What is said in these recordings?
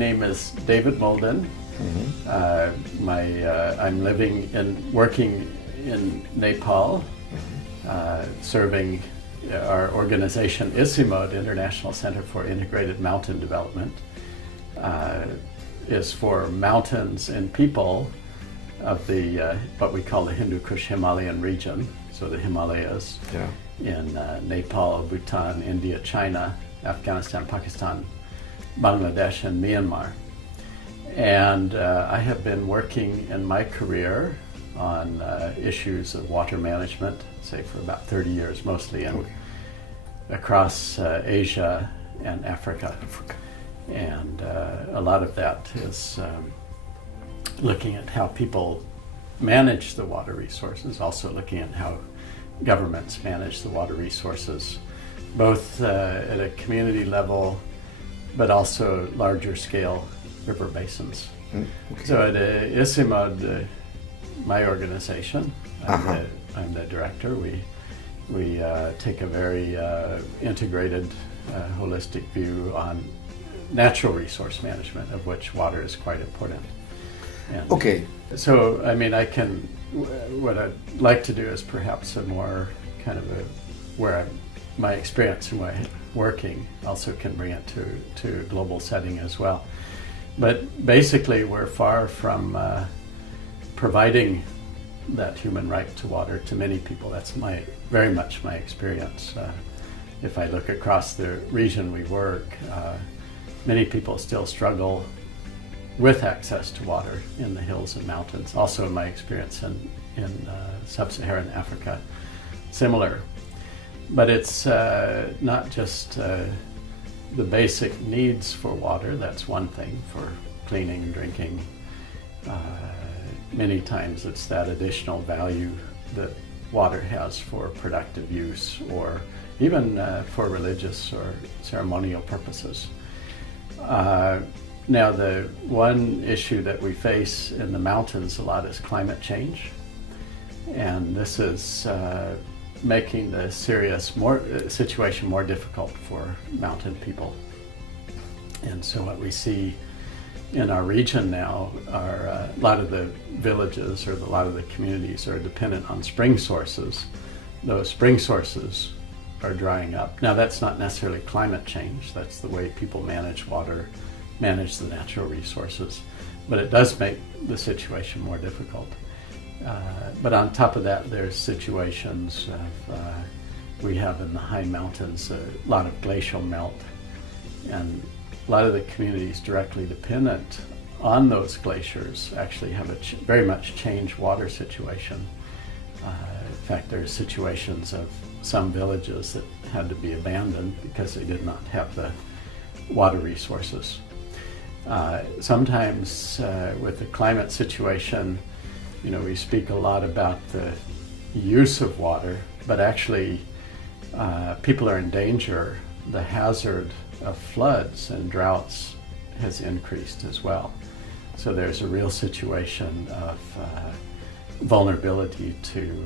name is David Molden. I'm living and working in Nepal, serving our organization ICIMOD, International Center for Integrated Mountain Development, is for mountains and people of the what we call the Hindu Kush Himalayan region, so the Himalayas, in Nepal, Bhutan, India, China, Afghanistan, Pakistan, Bangladesh, and Myanmar. And I have been working in my career on issues of water management, say for about 30 years, mostly across Asia and Africa. And a lot of that is looking at how people manage the water resources, also looking at how governments manage the water resources, both at a community level, but also larger scale river basins. So at ICIMOD, my organization, I'm the director. We take a very integrated, holistic view on natural resource management, of which water is quite important. And so, I mean, what I'd like to do is perhaps a more kind of my experience and my working also can bring it to a global setting as well. But basically, we're far from providing that human right to water to many people. That's very much my experience. If I look across the region we work, many people still struggle with access to water in the hills and mountains. Also in my experience in sub-Saharan Africa, similar. But it's not just the basic needs for water. That's one thing for cleaning, drinking. Many times it's that additional value that water has for productive use, or even for religious or ceremonial purposes. Now, the one issue that we face in the mountains a lot is climate change, and this is making the situation more difficult for mountain people. And so what we see in our region now are a lot of the villages or a lot of the communities are dependent on spring sources. Those spring sources are drying up. Now, that's not necessarily climate change. That's the way people manage water, manage the natural resources. But it does make the situation more difficult. But on top of that, there's situations we have in the high mountains, a lot of glacial melt, and a lot of the communities directly dependent on those glaciers actually have a very much changed water situation. In fact, there's situations of some villages that had to be abandoned because they did not have the water resources. Sometimes with the climate situation, we speak a lot about the use of water, but actually people are in danger. The hazard of floods and droughts has increased as well. So there's a real situation of vulnerability to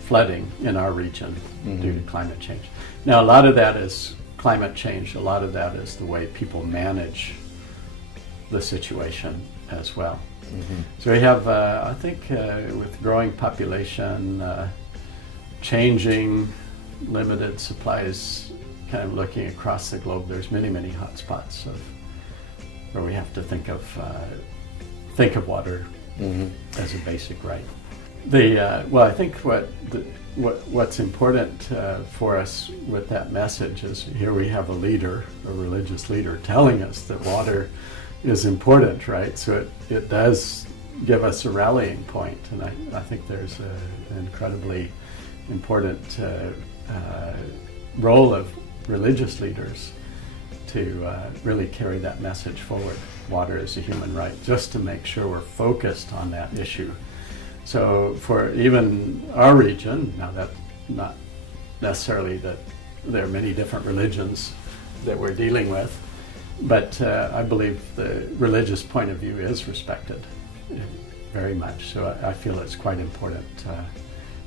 flooding in our region due to climate change. Now, a lot of that is climate change. A lot of that is the way people manage the situation as well. So we have, I think, with growing population, changing, limited supplies, kind of looking across the globe, there's many, many hotspots where we have to think of water as a basic right. I think what's important for us with that message is here we have a religious leader, telling us that water is important, right? So it does give us a rallying point, and I think there's an incredibly important role of religious leaders to really carry that message forward. Water is a human right, just to make sure we're focused on that issue. So for even our region, now that's not necessarily that there are many different religions that we're dealing with, but I believe the religious point of view is respected very much. So I feel it's quite important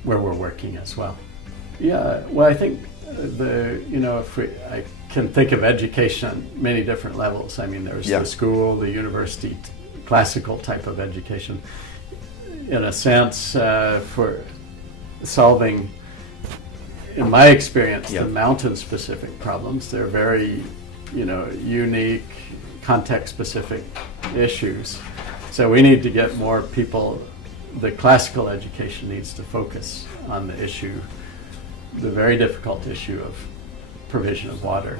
where we're working as well. Yeah, well, I think I can think of education on many different levels. I mean, there's the school, the university, classical type of education. In a sense, for solving, in my experience, the mountain-specific problems, they're very, unique, context-specific issues. So we need to get more people. The classical education needs to focus on the issue, the very difficult issue of provision of water.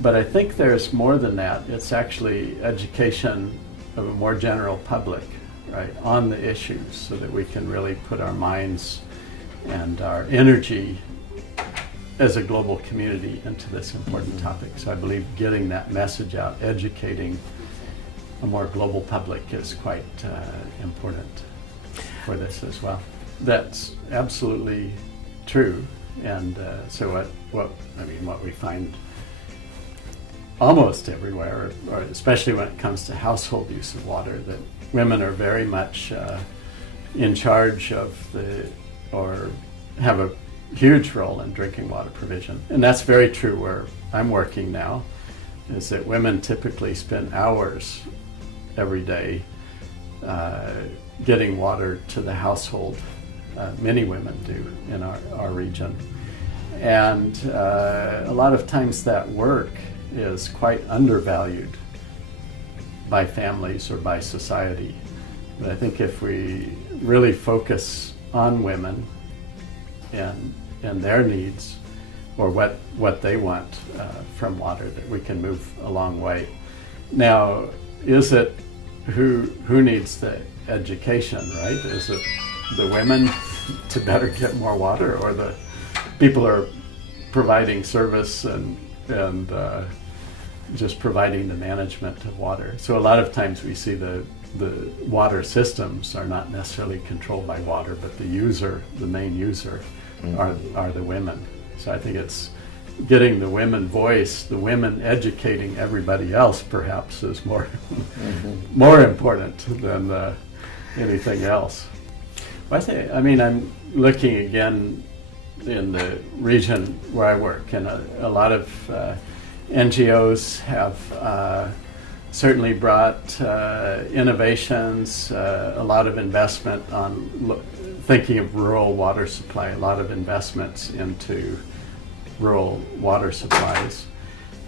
But I think there's more than that. It's actually education of a more general public, right, on the issues, so that we can really put our minds and our energy as a global community into this important topic. So I believe getting that message out, educating a more global public is quite important for this as well. That's absolutely true. And so what we find almost everywhere, or especially when it comes to household use of water, that women are very much in charge of or have a huge role in drinking water provision. And that's very true where I'm working now, is that women typically spend hours every day getting water to the household. Many women do in our region. And a lot of times that work is quite undervalued by families or by society. But I think if we really focus on women and their needs, or what they want from water, that we can move a long way. Now, is it who needs the education, right? Is it the women to better get more water, or the people who are providing service and just providing the management of water? So a lot of times we see the water systems are not necessarily controlled by water, but the main user are the women. So I think it's getting the women voice, the women educating everybody else perhaps is more important than anything else. I'm looking again in the region where I work, and a lot of NGOs have certainly brought innovations, a lot of investment on thinking of rural water supply, a lot of investments into rural water supplies.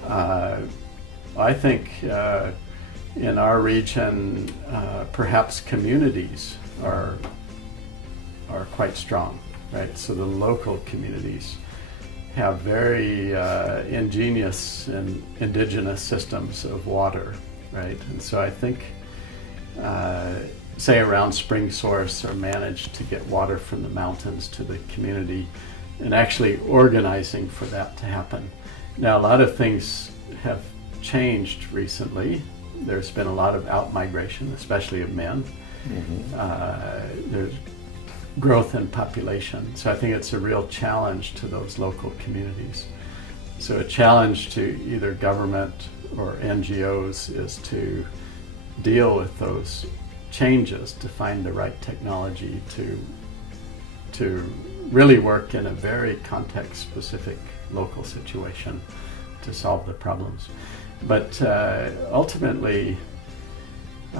I think in our region, perhaps communities are quite strong, right? So the local communities have very ingenious and indigenous systems of water, right? And so I think, say around Spring Source, are managed to get water from the mountains to the community, and actually organizing for that to happen. Now, a lot of things have changed recently. There's been a lot of out-migration, especially of men. There's growth in population. So I think it's a real challenge to those local communities. So a challenge to either government or NGOs is to deal with those changes, to find the right technology to really work in a very context-specific local situation to solve the problems. But ultimately, we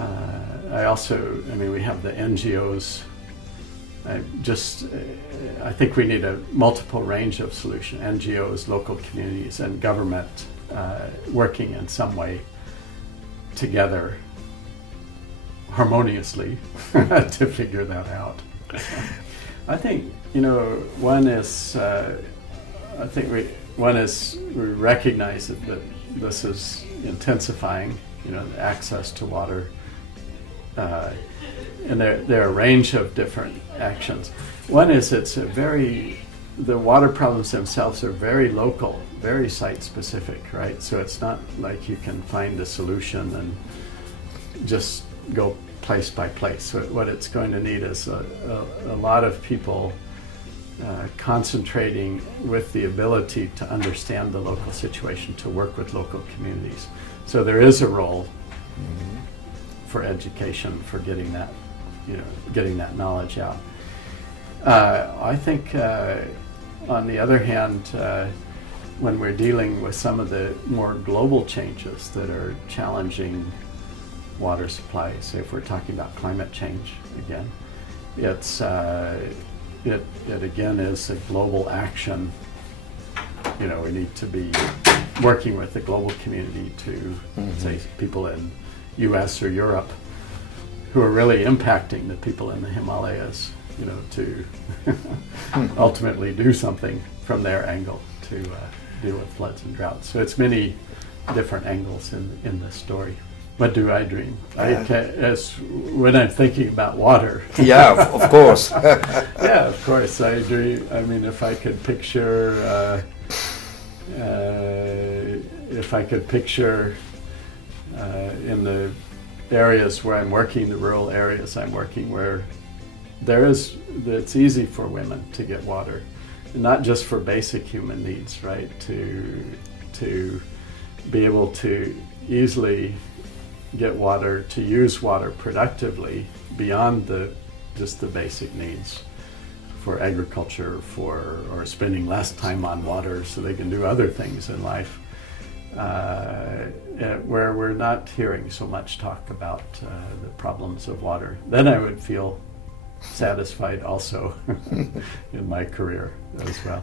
have the NGOs. I think we need a multiple range of solutions, NGOs, local communities, and government working in some way together harmoniously to figure that out. I think, we recognize that this is intensifying, access to water. And there are a range of different actions. One is the water problems themselves are very local, very site-specific, right? So it's not like you can find a solution and just go place by place. So what it's going to need is a lot of people concentrating with the ability to understand the local situation, to work with local communities. So there is a role for education, for getting that knowledge out. I think on the other hand, when we're dealing with some of the more global changes that are challenging water supply, say if we're talking about climate change again, it's it again is a global action. You know, we need to be working with the global community to say people in U.S. or Europe who are really impacting the people in the Himalayas, you know, to ultimately do something from their angle to deal with floods and droughts. So it's many different angles in this story. What do I dream? When I'm thinking about water. Yeah, of course. Yeah, of course. I dream. I mean, if I could picture, in the areas where I'm working, the rural areas I'm working, where it's easy for women to get water, and not just for basic human needs, right? To be able to easily get water, to use water productively beyond just the basic needs for agriculture, or spending less time on water so they can do other things in life, where we're not hearing so much talk about the problems of water. Then I would feel satisfied also in my career as well.